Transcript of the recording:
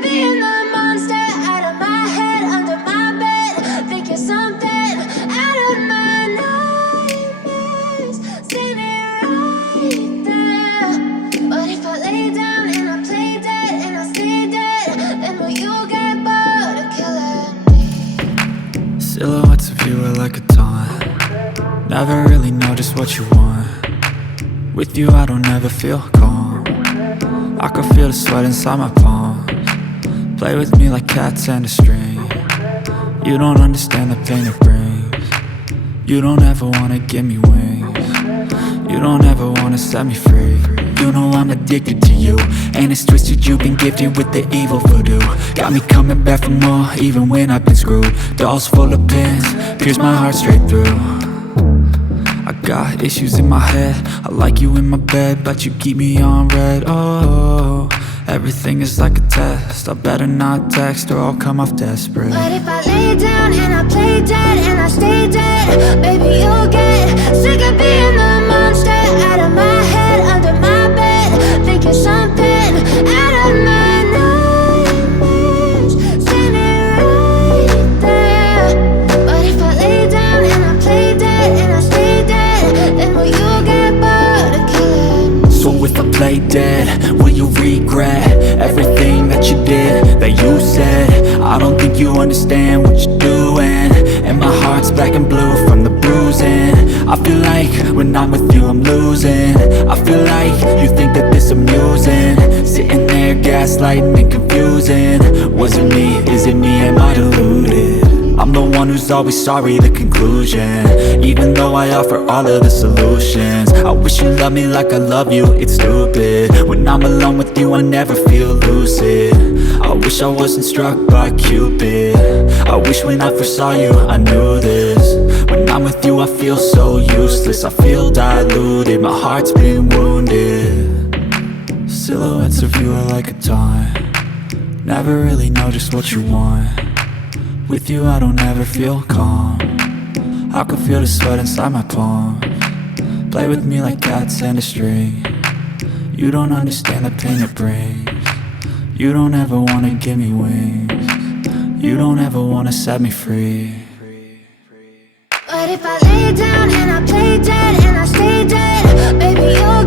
of being the monster out of my head, under my bed, thinking something out of my nightmares, standing right there. But if I lay down and I play dead and I stay dead, then will you get bored of killing me? Silhouettes of you are like a taunt. Never really know just what you want. With you I don't ever feel calm. I can feel the sweat inside my palms. Play with me like cats and a string. You don't understand the pain it brings. You don't ever wanna give me wings. You don't ever wanna set me free. You know I'm addicted to you, and it's twisted, you've been gifted with the evil voodoo. Got me coming back for more, even when I've been screwed. Dolls full of pins, pierce my heart straight through. I got issues in my head, I like you in my bed, but you keep me on red. Oh, everything is like a test. I better not text or I'll come off desperate. But if I lay down and I play dead and I stay dead, baby you'll get sick of being the monster out of my head, under my bed, thinking something out of my nightmares, standing right there. But if I lay down and I play dead and I stay dead, then will you get bored of killing me? So if I play dead, will you regret everything that you did, that you said? I don't think you understand what you're doing, and my heart's black and blue from the bruising. I feel like when I'm with you I'm losing. I feel like you think that this amusing, sitting there gaslighting and confusing. Was it me? Is it me? Am I deluded? I'm the one who's always sorry, the conclusion, even though I offer all of the solutions. I wish you loved me like I love you, it's stupid. When I'm alone with you I never feel lucid. I wish I wasn't struck by Cupid. I wish when I first saw you I knew this. When I'm with you I feel so useless, I feel diluted, my heart's been wounded. Silhouettes of you are like a taunt. Never really know just what you want. With you I don't ever feel calm. I can feel the sweat inside my palms. Play with me like cats and a string. You don't understand the pain it brings. You don't ever wanna give me wings. You don't ever wanna set me free. But if I lay down and I play dead and I stay dead, baby you'll